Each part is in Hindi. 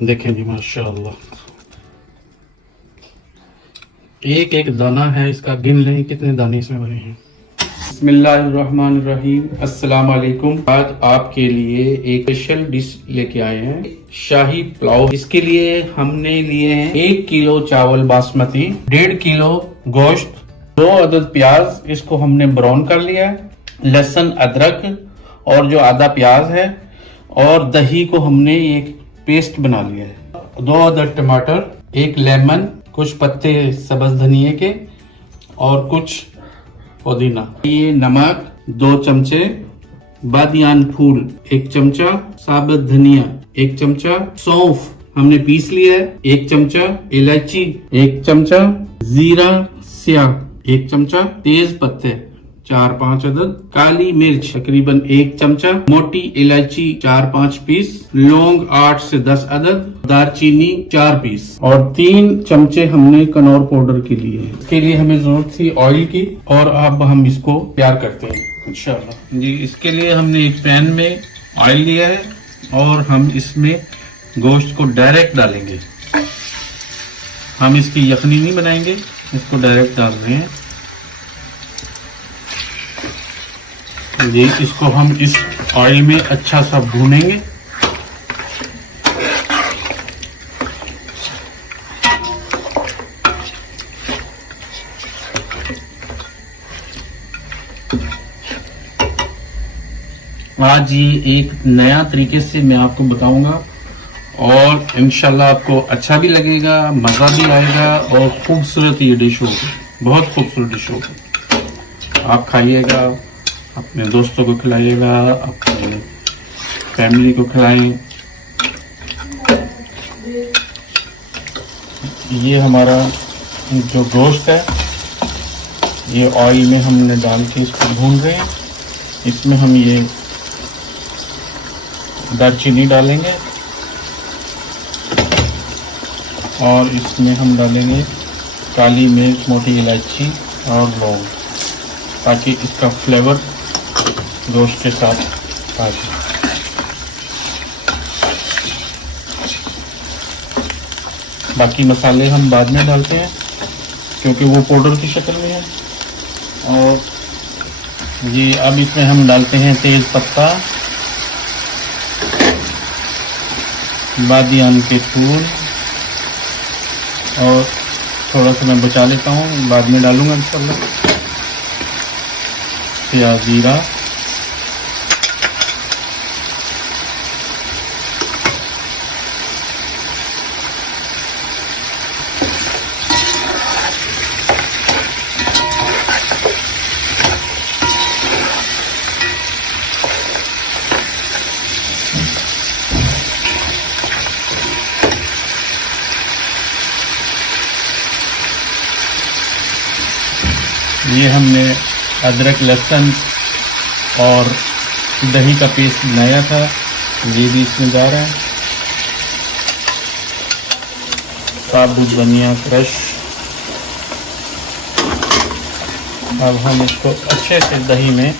देखें जी माशाल्लाह, एक एक दाना है इसका, गिन लें कितने दाने इसमें बने हैं। बिस्मिल्लाहिर्रहमानिर्रहीम, अस्सलाम वालेकुम। आज आपके लिए एक स्पेशल डिश लेके आए हैं, शाही पुलाव। इसके लिए हमने लिए हैं 1 किलो चावल बासमती, 1.5 किलो गोश्त, 2 अदद प्याज, इसको हमने ब्राउन कर लिया है, लहसुन अदरक और जो आधा प्याज है, और दही को हमने एक पेस्ट बना लिया है, 2 अदद टमाटर, 1 लेमन, कुछ पत्ते सब्ज धनिए के और कुछ पुदीना। ये नमक 2 चमचे, बादियान फूल 1 चमचा, साबुत धनिया 1 चमचा, सौंफ हमने पीस लिया है 1 चमचा, इलायची 1 चमचा, जीरा स्याह 1 चमचा, तेज पत्ते 4-5 अदद, काली मिर्च तकरीबन 1 चमचा, मोटी इलायची 4-5 पीस, लौंग 8 से 10 अदद, दालचीनी 4 पीस और 3 चमचे हमने कनौर पाउडर के लिए। इसके लिए हमें जरूरत थी ऑयल की, और अब हम इसको तैयार करते हैं इंशाल्लाह जी। इसके लिए हमने एक पैन में ऑयल लिया है और हम इसमें गोश्त को डायरेक्ट डालेंगे। हम इसकी यखनी नहीं बनाएंगे, इसको डायरेक्ट डाल रहे हैं जी। इसको हम इस ऑयल में अच्छा सा भूनेंगे। आज ये एक नया तरीके से मैं आपको बताऊंगा और इंशाल्लाह आपको अच्छा भी लगेगा, मजा भी आएगा और खूबसूरत ये डिश होगी, बहुत खूबसूरत डिश होगी। आप खाइएगा, अपने दोस्तों को खिलाइएगा, अपने फैमिली को खिलाएं। ये हमारा जो गोश्त है ये ऑयल में हमने डाल के इसको भून रहे हैं। इसमें हम ये दालचीनी डालेंगे और इसमें हम डालेंगे काली मिर्च, मोटी इलायची और लौंग, ताकि इसका फ्लेवर गोश्त के साथ आ जाए। बाकी मसाले हम बाद में डालते हैं क्योंकि वो पाउडर की शक्ल में है। और ये अब इसमें हम डालते हैं तेज पत्ता, बादियान के फूल, और थोड़ा सा मैं बचा लेता हूँ, बाद में डालूंगा इंशाल्लाह, या जीरा, ये हमने अदरक, लहसुन और दही का पेस्ट बनाया था, ये भी इसमें जा रहा है, साबुत धनिया क्रश। अब हम इसको अच्छे से दही में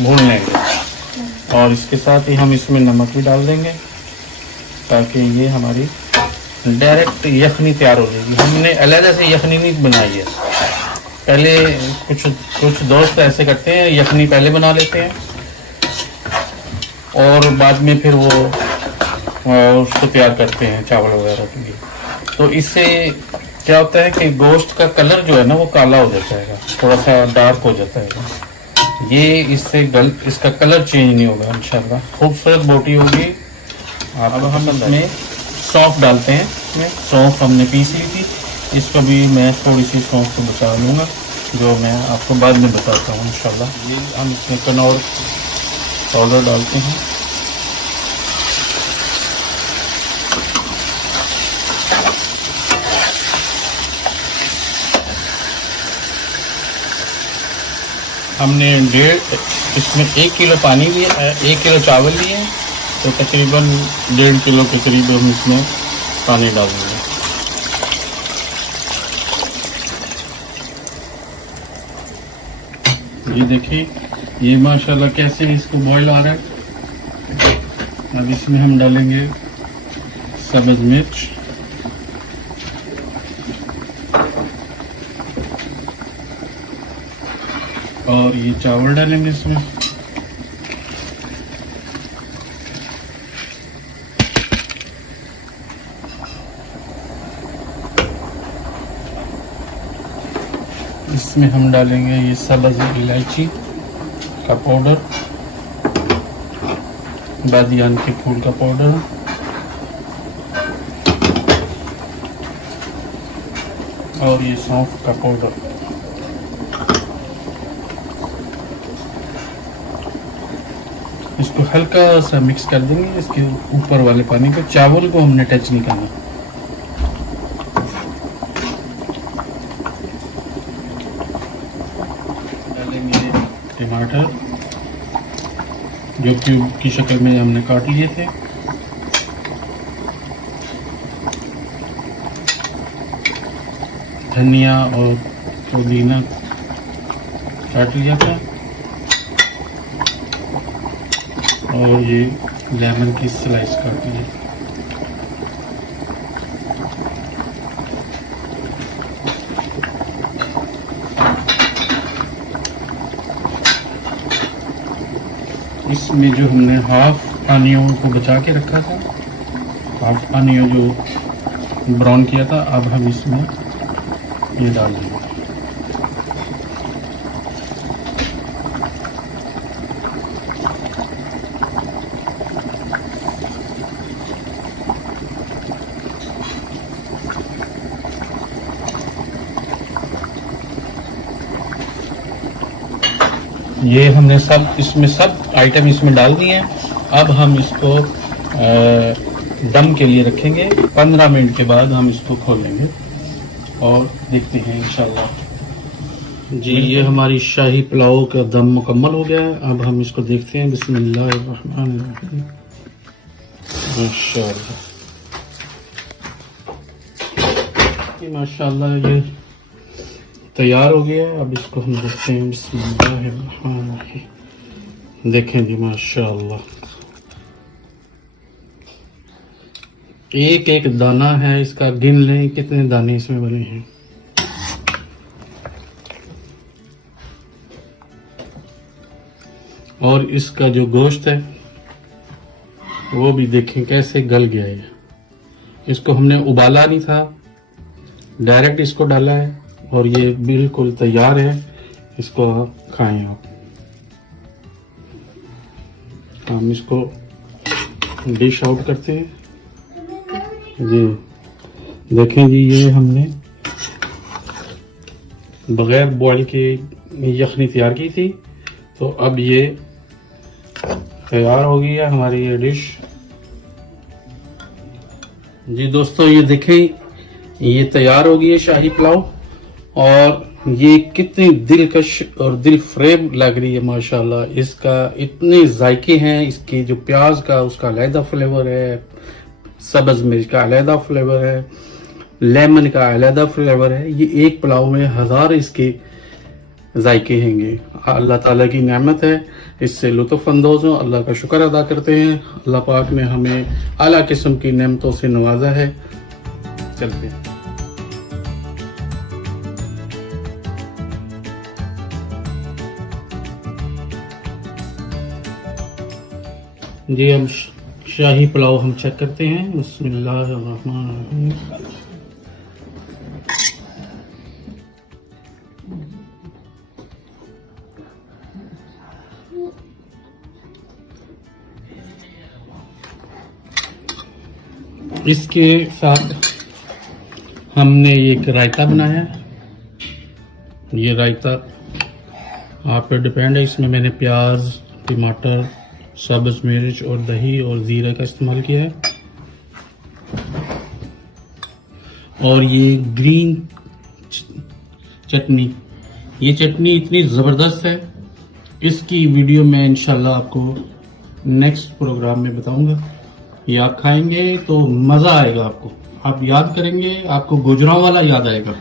भून लेंगे और इसके साथ ही हम इसमें नमक भी डाल देंगे ताकि ये हमारी डायरेक्ट यखनी तैयार हो जाएगी। हमने अलग से यखनी नहीं बनाई है, पहले कुछ दोस्त ऐसे करते हैं, यखनी पहले बना लेते हैं और बाद में फिर वो उसको तैयार करते हैं चावल वगैरह के लिए। तो इससे क्या होता है कि गोश्त का कलर जो है ना वो काला हो जाता है, थोड़ा सा डार्क हो जाता है। ये इससे इसका कलर चेंज नहीं होगा इंशाल्लाह, खूबसूरत बोटी होगी। अब हम इसमें सौंफ डालते हैं। इसमें सौंफ हमने पीस ली थी, इसको भी मैं थोड़ी सी सौंफ को बचा लूँगा, जो मैं आपको बाद में बताता हूँ इंशाल्लाह। ये हम इसमें कनौर पाउडर डालते हैं, हमने इसमें 1 किलो पानी लिया, 1 किलो चावल लिए, तो तकरीबन 1.5 किलो के करीब हम इसमें पानी डाल देंगे। ये देखिए, ये माशाल्लाह कैसे इसको बॉईल आ रहा है। अब इसमें हम डालेंगे सब्ज मिर्च, और ये चावल डालेंगे इसमें। इसमें हम डालेंगे ये सब्ज इलायची का पाउडर, बादियान के फूल का पाउडर, और ये सौंफ का पाउडर। इसको हल्का सा मिक्स कर देंगे इसके ऊपर वाले पानी को। चावल को हमने टच नहीं करना। डालेंगे टमाटर जो क्यूब की शक्ल में हमने काट लिए थे। धनिया और पुदीना काट लिया था, और ये लेमन की स्लाइस काट ली। इसमें जो हमने हाफ आनियन को बचा के रखा था, हाफ आनियन जो ब्राउन किया था, अब हम इसमें ये डाल देंगे। ये हमने सब इसमें सब आइटम इसमें डाल दिए हैं। अब हम इसको दम के लिए रखेंगे। 15 मिनट के बाद हम इसको खोलेंगे और देखते हैं इंशाल्लाह। जी ये हमारी शाही पुलाव का दम मुकम्मल हो गया है। अब हम इसको देखते हैं। बिस्मिल्लाहिर्रहमानिर्रहीम। माशाल्लाह माशाल्लाह ये तैयार हो गया है। अब इसको हम देखते हैं। बिस्मिल्लाहिर्रहमानिर्रहीम। देखें जी माशाल्लाह एक एक दाना है इसका। गिन लें कितने दाने इसमें बने हैं। और इसका जो गोश्त है वो भी देखें कैसे गल गया है। इसको हमने उबाला नहीं था, डायरेक्ट इसको डाला है और ये बिल्कुल तैयार है। इसको आप खाएं। आप हम इसको डिश आउट करते हैं जी। देखें जी ये हमने बगैर बॉयल के यखनी तैयार की थी, तो अब ये तैयार हो गई है हमारी ये डिश जी। दोस्तों ये देखें ये तैयार हो गई है शाही पुलाव, और ये कितनी दिलकश और दिल फ्रेब लग रही है माशाल्लाह। इसका इतने जायके हैं। इसके जो प्याज का उसका अलहदा फ्लेवर है, सब्ज मिर्च का अलहदा फ्लेवर है, लेमन का अलहदा फ्लेवर है। ये एक पुलाव में 1000 इसके जायके हैंगे। अल्लाह ताला की नेमत है, इससे लुत्फ अंदोज हो। अल्लाह का शुक्र अदा करते हैं। अल्लाह पाक ने हमें आला किस्म की नेमतों से नवाजा है। चलते हैं जी। हम शाही पुलाव हम चेक करते हैं। बिस्मिल्लाहिर्रहमानिर्रहीम। इसके साथ हमने एक रायता बनाया है। ये रायता आप पे डिपेंड है। इसमें मैंने प्याज, टमाटर, सब्ज मिर्च और दही और जीरा का इस्तेमाल किया है। और ये ग्रीन चटनी, ये चटनी इतनी ज़बरदस्त है। इसकी वीडियो मैं इंशाल्लाह आपको नेक्स्ट प्रोग्राम में बताऊंगा। ये आप खाएंगे तो मज़ा आएगा आपको। आप याद करेंगे, आपको गुजरां वाला याद आएगा।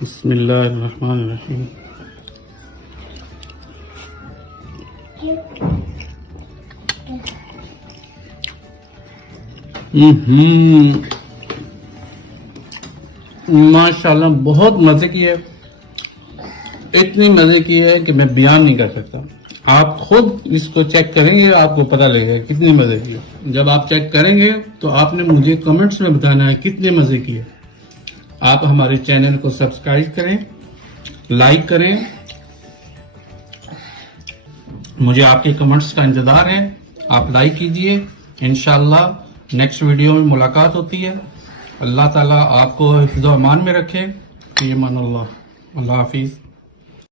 बिस्मिल्लाहिर्रहमानिर्रहीम। माशाल्लाह बहुत मजे की है, इतनी मजे की है कि मैं बयान नहीं कर सकता। आप खुद इसको चेक करेंगे, आपको पता लगेगा कितनी मजे की है। जब आप चेक करेंगे तो आपने मुझे कमेंट्स में बताना है कितने मजे की है। आप हमारे चैनल को सब्सक्राइब करें, लाइक करें। मुझे आपके कमेंट्स का इंतजार है, आप लाइक कीजिए। इंशाल्लाह नेक्स्ट वीडियो में मुलाकात होती है। अल्लाह ताला आपको हिफ्ज़-ओ-अमान में रखे। फ़ी अमान अल्लाह। अल्लाह हाफिज़।